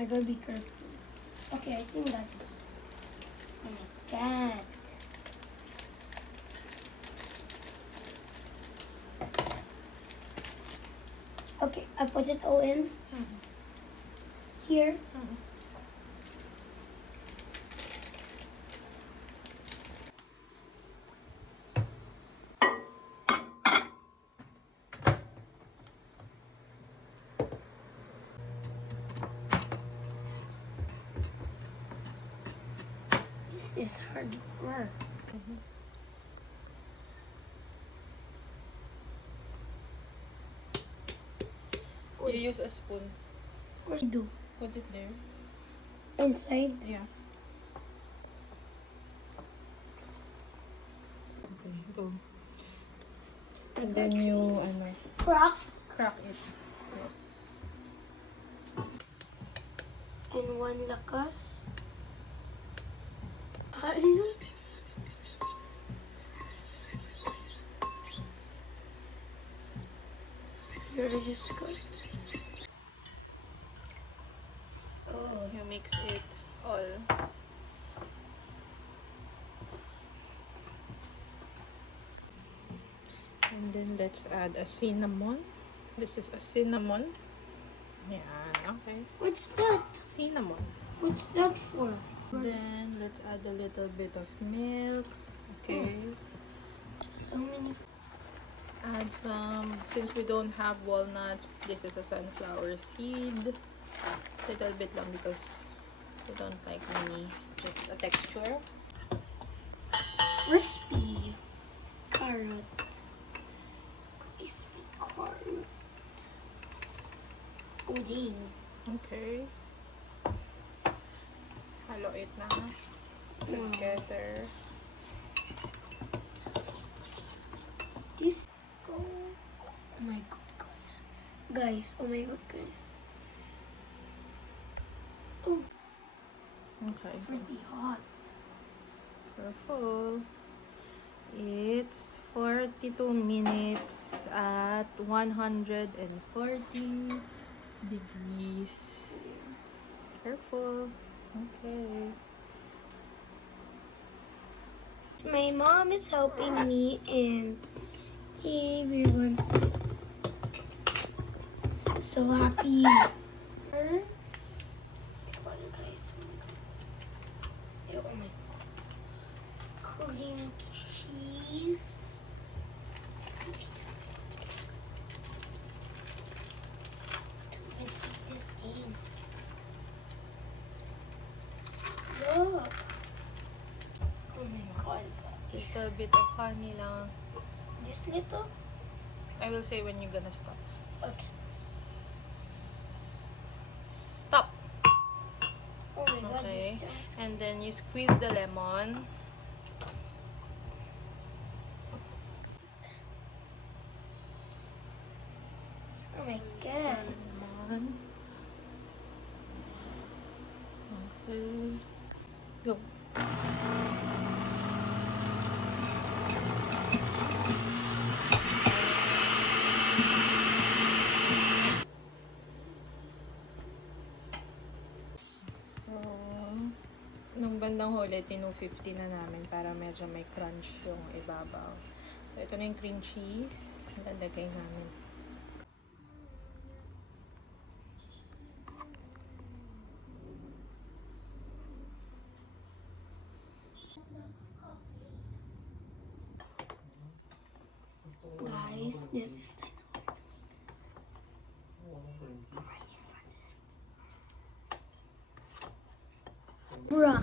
I gotta be careful. Okay, I think that's. Oh my god. Okay, I put it all in. Here. This is hard work. You use a spoon. What do you do? Put it there. Inside? Yeah. Okay, go. And then you, Crack crack it. Yes. and one lakas. Ano? Very just good. Oh, you mix it all. And then let's add a cinnamon. This is a cinnamon. Yeah, okay. What's that? Cinnamon. What's that for? Then let's add a little bit of milk. Okay. So many. Add some, since we don't have walnuts, this is a sunflower seed. Little bit lang because we don't like many, just a texture. Crispy carrot. Crispy carrot. Pudding. Okay. Halo it na together. This go. Oh my god, guys. Guys, oh my god, guys. Oh, Okay. pretty hot. Careful. It's 42 minutes at 140 degrees. Careful. Okay. My mom is helping me and everyone so happy. Her? Guys, oh my cream cheese. To fit this thing. Look. Oh my god. Little bit of honey lang. This little? I will say when you're gonna stop. Okay. Stop. Oh my god, Okay. this just. And then you squeeze the lemon. Oh my god. Lemon. Okay. Go. So, nung bandang huli, 250 na namin para medyo may crunch yung ibabaw. So, ito na yung cream cheese. Lalagay namin. Guys, this is the Bruh.